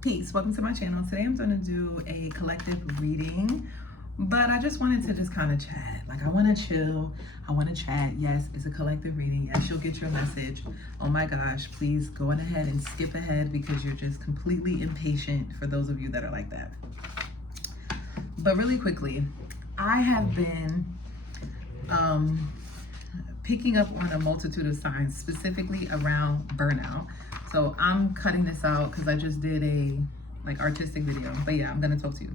Peace, welcome to my channel. Today I'm going to do a collective reading, but I just wanted to just kind of chat. Like, I want to chill, I want to chat. Yes, it's a collective reading. Yes, you'll get your message. Oh my gosh, please go on ahead and skip ahead because you're just completely impatient, for those of you that are like that. But really quickly, I have been picking up on a multitude of signs, specifically around burnout. So I'm cutting this out because I just did a artistic video, but yeah, I'm gonna talk to you.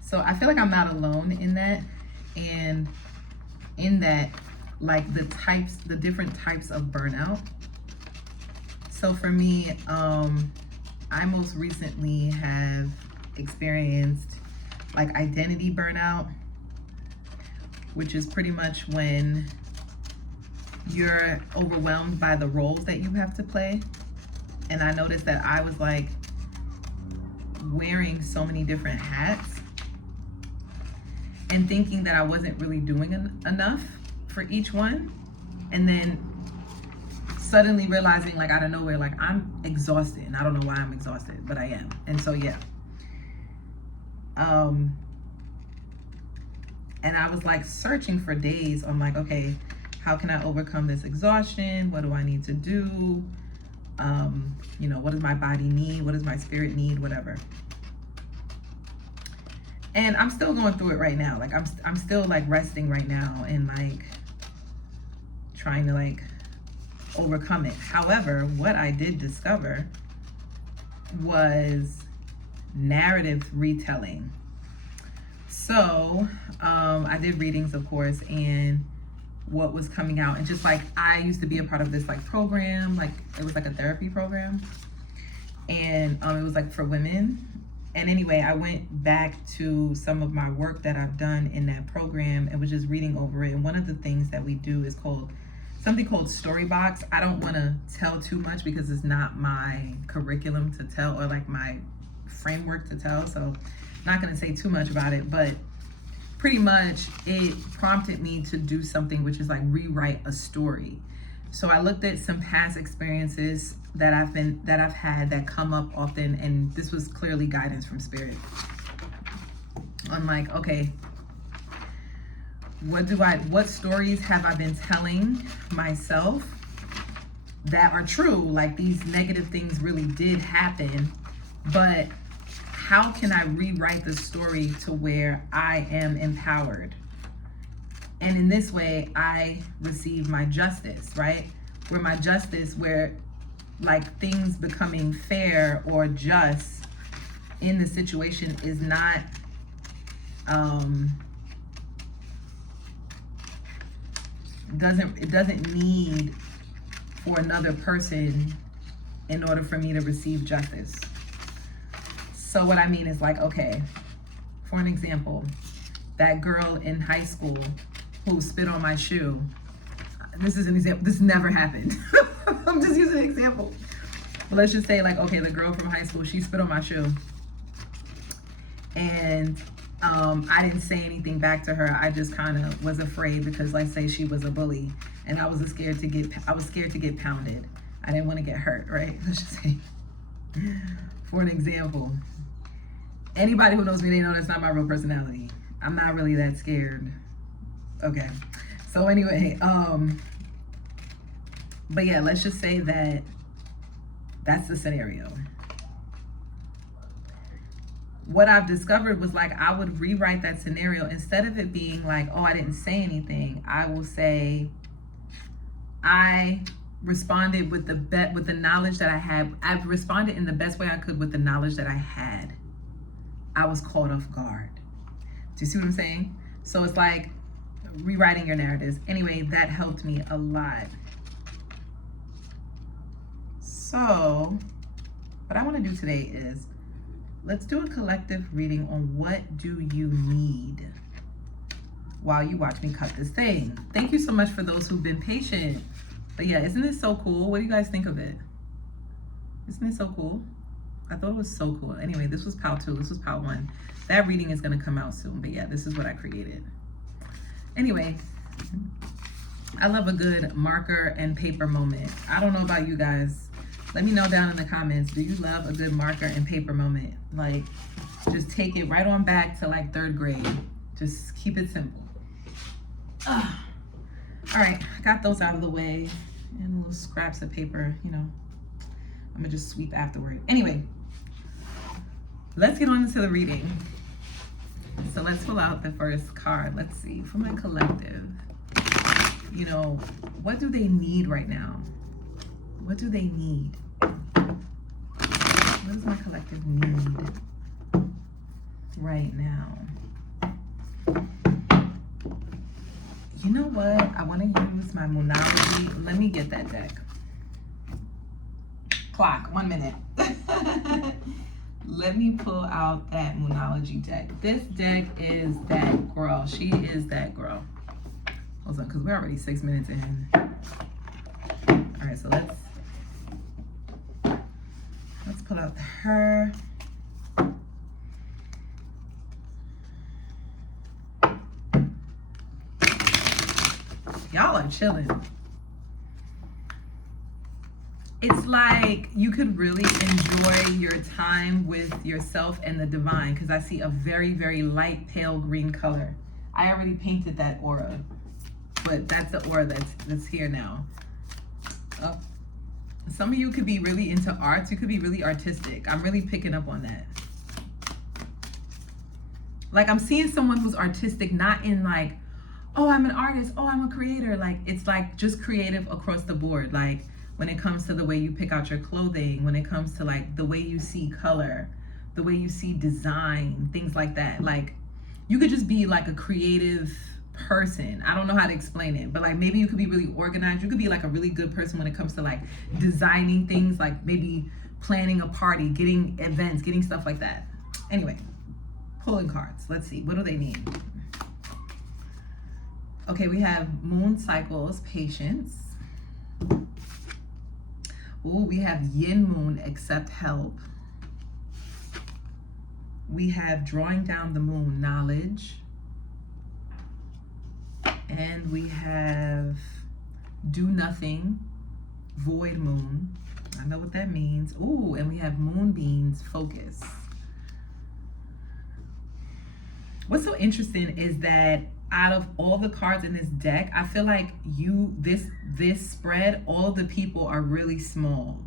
So I feel like I'm not alone in that, and in that, like the different types of burnout. So for me, I most recently have experienced like identity burnout, which is pretty much when you're overwhelmed by the roles that you have to play. And I noticed that I was like wearing so many different hats and thinking that I wasn't really doing enough for each one. And then suddenly realizing, like, out of nowhere, like, I'm exhausted, and I don't know why I'm exhausted, but I am. And so yeah, and I was like searching for days. I'm like, okay, how can I overcome this exhaustion? What do I need to do? You know, what does my body need? What does my spirit need? Whatever. And I'm still going through it right now. Like, I'm still like resting right now and like trying to like overcome it. However, what I did discover was narrative retelling. So I did readings, of course, and what was coming out, and just like I used to be a part of this like program, like it was like a therapy program, and it was like for women. And anyway, I went back to some of my work that I've done in that program and was just reading over it. And one of the things that we do is something called Storybox. I don't want to tell too much because it's not my curriculum to tell, or like my framework to tell, so not going to say too much about it. But pretty much it prompted me to do something, which is like rewrite a story. So I looked at some past experiences that I've had that come up often, and this was clearly guidance from spirit. I'm like, okay, what stories have I been telling myself that are true? Like, these negative things really did happen, but how can I rewrite the story to where I am empowered? And in this way, I receive my justice, right? Where my justice, where like things becoming fair or just in the situation is not, it doesn't need for another person in order for me to receive justice. So what I mean is, like, okay, for an example, that girl in high school who spit on my shoe. This is an example. This never happened. I'm just using an example. But let's just say, like, okay, the girl from high school, she spit on my shoe. And I didn't say anything back to her. I just kind of was afraid because, let's say, she was a bully, and I was scared to get pounded. I didn't want to get hurt, right? Let's just say, for an example. Anybody who knows me, they know that's not my real personality. I'm not really that scared. Okay. So anyway, but yeah, let's just say that that's the scenario. What I've discovered was, like, I would rewrite that scenario. Instead of it being like, oh, I didn't say anything, I will say, I responded with the knowledge that I had. I've responded in the best way I could with the knowledge that I had. I was caught off guard. Do you see what I'm saying? So it's like rewriting your narratives. Anyway, that helped me a lot. So what I want to do today is, let's do a collective reading on what do you need while you watch me cut this thing. Thank you so much for those who've been patient. But yeah, isn't this so cool? What do you guys think of it? Isn't it so cool? I thought it was so cool. Anyway, this was PAL 2. This was PAL 1. That reading is going to come out soon. But yeah, this is what I created. Anyway, I love a good marker and paper moment. I don't know about you guys, Let me know down in the comments, do you love a good marker and paper moment? Like, just take it right on back to like 3rd grade. Just keep it simple. All right, got those out of the way. And little scraps of paper, you know. I'm gonna just sweep afterward. Anyway, let's get on into the reading. So let's pull out the first card. Let's see, for my collective. You know, what do they need right now? What do they need? What does my collective need right now? You know what? I want to use my Moonology. Let me get that deck. Clock, 1 minute. Let me pull out that Moonology deck. This deck is that girl. She is that girl. Hold on, because we're already 6 minutes in. All right, so let's pull out her. Y'all are chilling. It's like you could really enjoy your time with yourself and the divine, because I see a very, very light pale green color. I already painted that aura, but that's the aura that's here now. Oh. Some of you could be really into arts. You could be really artistic. I'm really picking up on that. Like, I'm seeing someone who's artistic, not in like, oh, I'm an artist, oh, I'm a creator. Like, it's like just creative across the board. Like, when it comes to the way you pick out your clothing, when it comes to like the way you see color, the way you see design, things like that. Like, you could just be like a creative person. I don't know how to explain it, but like maybe you could be really organized. You could be like a really good person when it comes to like designing things, like maybe planning a party, getting events, getting stuff like that. Anyway, pulling cards. Let's see, what do they need? Okay, we have moon cycles, patience. Oh, we have yin moon, accept help. We have drawing down the moon, knowledge. And we have do nothing, void moon. I know what that means. Oh, and we have moonbeams, focus. What's so interesting is that out of all the cards in this deck, I feel like this spread, all the people are really small.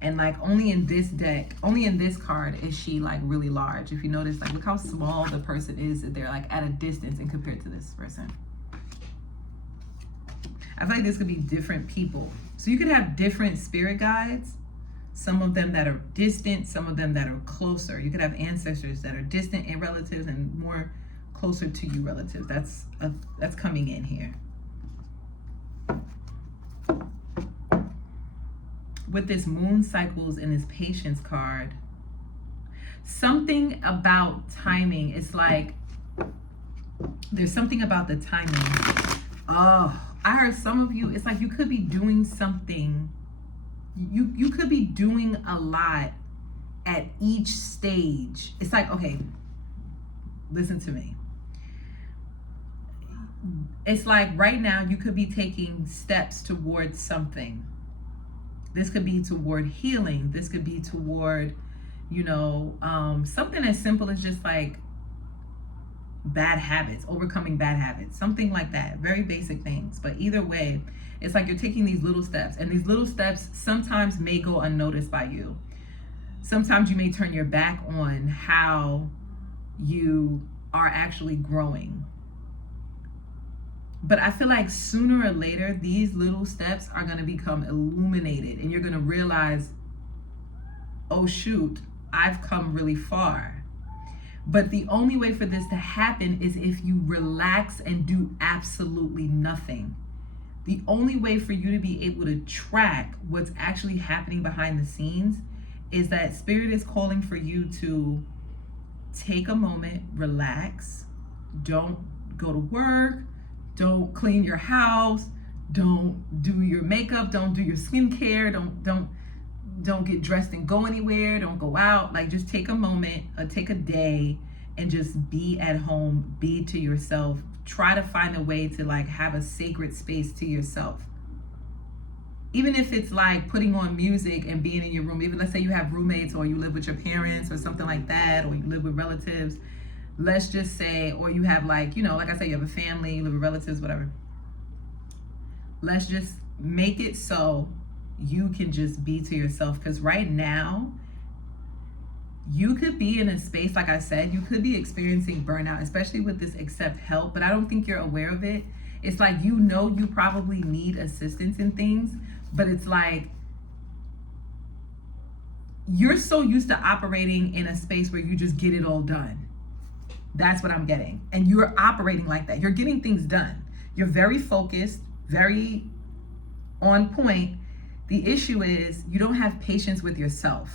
And like only in this deck, only in this card is she like really large. If you notice, like look how small the person is, that they're like at a distance and compared to this person. I feel like this could be different people. So you could have different spirit guides, some of them that are distant, some of them that are closer. You could have ancestors that are distant and relatives, and more closer to you relatives. That's coming in here. With this moon cycles and this patience card, something about timing. It's like there's something about the timing. Oh, I heard some of you, it's like you could be doing something. You could be doing a lot at each stage. It's like, okay, listen to me. It's like right now you could be taking steps towards something. This could be toward healing. This could be toward, you know, something as simple as just like bad habits, overcoming bad habits, something like that. Very basic things. But either way, it's like you're taking these little steps, and these little steps sometimes may go unnoticed by you. Sometimes you may turn your back on how you are actually growing. But I feel like sooner or later, these little steps are going to become illuminated, and you're going to realize, oh shoot, I've come really far. But the only way for this to happen is if you relax and do absolutely nothing. The only way for you to be able to track what's actually happening behind the scenes is that Spirit is calling for you to take a moment, relax, don't go to work, don't clean your house, don't do your makeup, don't do your skincare, don't get dressed and go anywhere, don't go out. Like, just take a moment, take a day, and just be at home, be to yourself. Try to find a way to like have a sacred space to yourself. even if it's like putting on music and being in your room, even let's say you have roommates or you live with your parents or something like that, or you live with relatives, let's just say, or you have like, you know, like I said, you have a family, you live with relatives, whatever. Let's just make it so you can just be to yourself. Because right now, you could be in a space, like I said, you could be experiencing burnout, especially with this accept help, but I don't think you're aware of it. It's like, you know, you probably need assistance in things, but it's like, you're so used to operating in a space where you just get it all done. That's what I'm getting. And you're operating like that. You're getting things done. You're very focused, very on point. The issue is you don't have patience with yourself.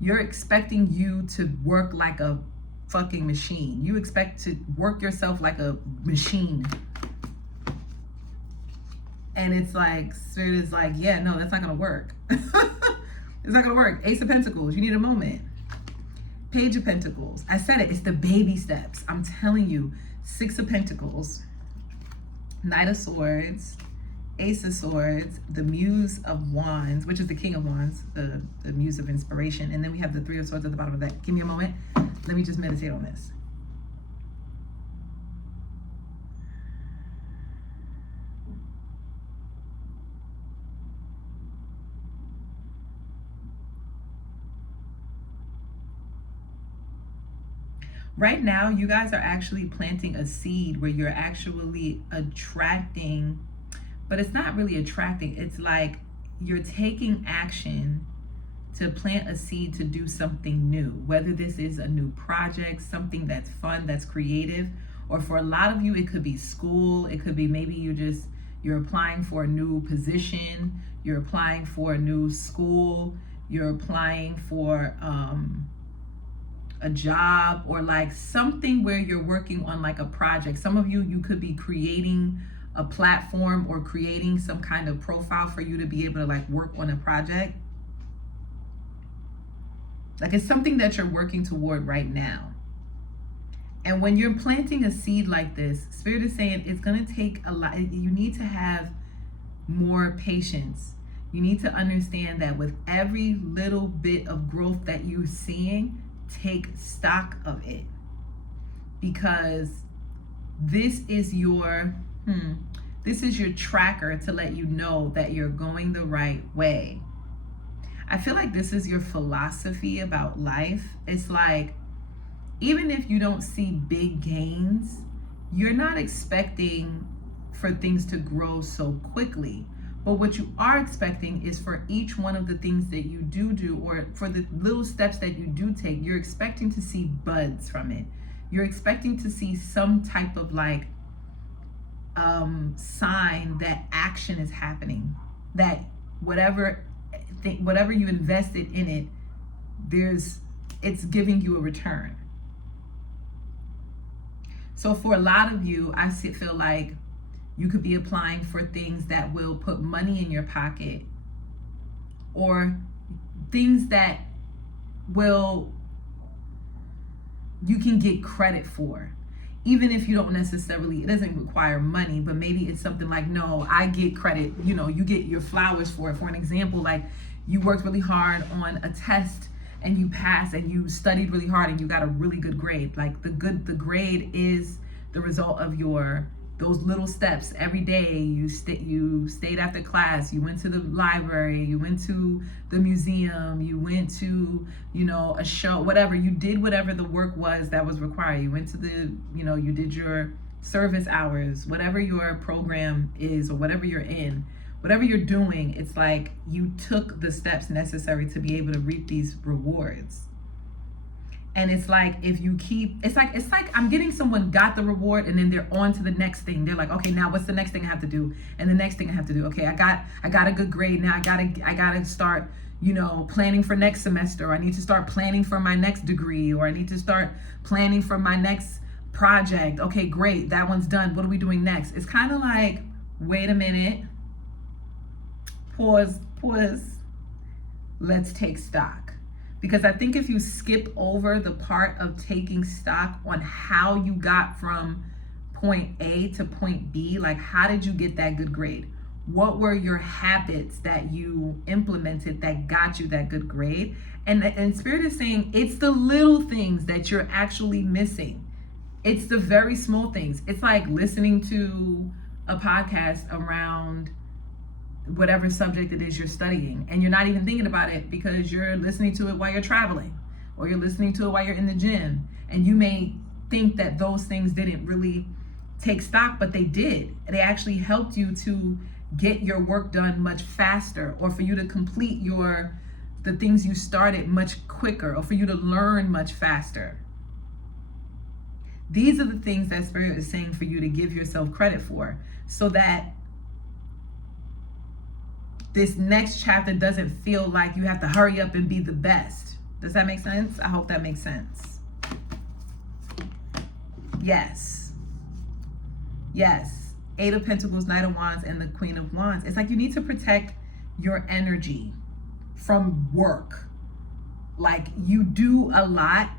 You're expecting you to work like a fucking machine. You expect to work yourself like a machine. And it's like, Spirit is like, yeah, no, that's not gonna work. It's not gonna work. Ace of Pentacles, you need a moment. Page of Pentacles, I said it, it's the baby steps. I'm telling you. Six of Pentacles, Knight of Swords, Ace of Swords, the Muse of Wands, which is the King of Wands, the Muse of Inspiration. And then we have the Three of Swords at the bottom of that. Give me a moment. Let me just meditate on this. Right now, you guys are actually planting a seed where you're actually attracting, but it's not really attracting. It's like you're taking action to plant a seed to do something new, whether this is a new project, something that's fun, that's creative, or for a lot of you, it could be school. It could be maybe you're applying for a new position, you're applying for a new school, you're applying for, a job, or like something where you're working on like a project. Some of you could be creating a platform or creating some kind of profile for you to be able to like work on a project. Like it's something that you're working toward right now. And when you're planting a seed like this, Spirit is saying it's going to take a lot. You need to have more patience. You need to understand that with every little bit of growth that you're seeing, take stock of it, because this is your tracker to let you know that you're going the right way. I feel like this is your philosophy about life. It's like, even if you don't see big gains, you're not expecting for things to grow so quickly. But what you are expecting is for each one of the things that you do, or for the little steps that you do take, you're expecting to see buds from it. You're expecting to see some type of like sign that action is happening, that whatever you invested in it, it's giving you a return. So for a lot of you, I feel like you could be applying for things that will put money in your pocket, or things that you can get credit for. Even if you don't necessarily, it doesn't require money, but maybe it's something like, no, I get credit, you know, you get your flowers for it. For an example, like you worked really hard on a test and you passed, and you studied really hard and you got a really good grade. Like the grade is the result of those little steps. Every day you stayed after class, you went to the library, you went to the museum, you went to, you know, a show, whatever. You did whatever the work was that was required. You went to you did your service hours, whatever your program is, or whatever you're in, whatever you're doing. It's like you took the steps necessary to be able to reap these rewards. And it's like, if you keep, it's like I'm getting someone got the reward and then they're on to the next thing. They're like, okay, now what's the next thing I have to do? And the next thing I have to do, okay, I got a good grade. Now I gotta start, you know, planning for next semester, or I need to start planning for my next degree, or I need to start planning for my next project. Okay, great, that one's done. What are we doing next? It's kind of like, wait a minute, pause, let's take stock. Because I think if you skip over the part of taking stock on how you got from point A to point B, like how did you get that good grade? What were your habits that you implemented that got you that good grade? And Spirit is saying it's the little things that you're actually missing. It's the very small things. It's like listening to a podcast around whatever subject it is you're studying, and you're not even thinking about it because you're listening to it while you're traveling, or you're listening to it while you're in the gym, and you may think that those things didn't really take stock, but they did. They actually helped you to get your work done much faster, or for you to complete the things you started much quicker, or for you to learn much faster. These are the things that Spirit is saying for you to give yourself credit for, so that this next chapter doesn't feel like you have to hurry up and be the best. Does that make sense? I hope that makes sense. Yes. Yes. Eight of Pentacles, Knight of Wands, and the Queen of Wands. It's like you need to protect your energy from work. Like, you do a lot,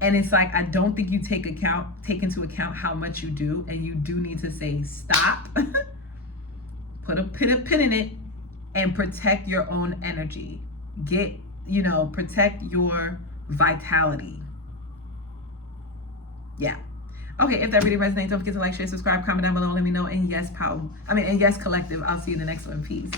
and it's like, I don't think you take into account how much you do, and you do need to say stop, put a pin in it, and protect your own energy. Protect your vitality. Yeah. Okay, if that really resonates, don't forget to like, share, subscribe, comment down below, let me know. And yes, Collective, I'll see you in the next one. Peace.